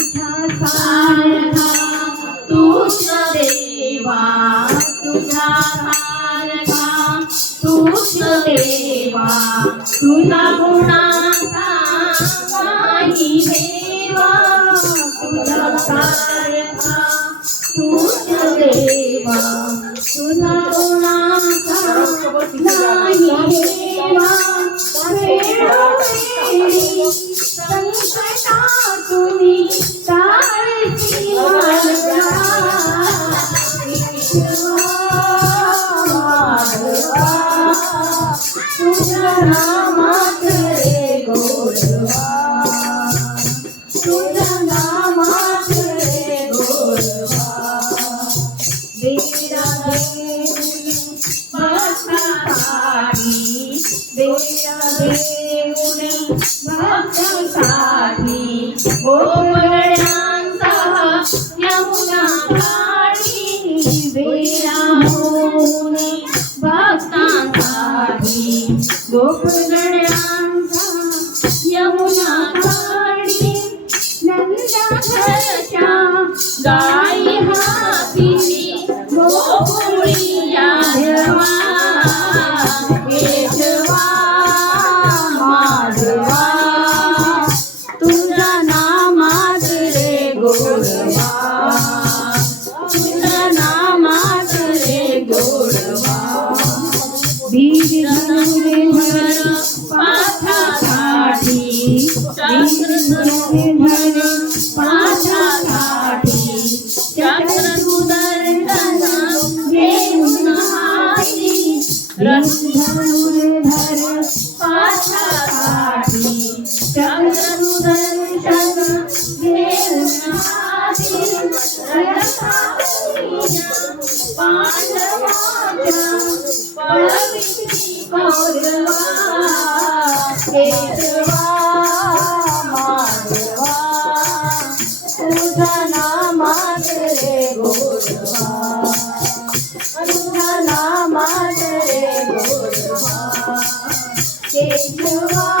तुझ्या सारखा तूच देवा, तुझ्या सारखा तूच देवा, तुला गुणाचा नाही देवा, तुझ्या सारखा तूच देवा, तुला गुणाचा नाही देवा, वेळोवेळी संकटातून तारसी मार्गा, तुझ्या नामात रे गोडवा, तुझ्या नामात रे गोडवा, वेरा देऊन भक्तासाठी, वेरा देऊन भक्तासाठी, गोगड्यांसह यमुना काठी, वेरा होऊन भक्तांसाठी, गोगड्यांसह यमुना काठी, नंदाघरच्या गाई हातीची गोकुळी यादवा, केशवा माधवा, तुझ्या नामात रे गोडवा, तुझ्या नामात रे गोडवा, बीज धनुर्धर पाठासाठी, बीज धनुर्धर पाठासाठी, चक्र सुदर्शन घेऊन हाती, धनुर्धर पाठासाठी, चक्र सुदर्शन घेऊन हाती, पांडवाच्या पळविती कौरवा, केशवा माधवा, तुझ्या नामात रे गोडवा, तुझ्या नामात रे गोडवा, केशवा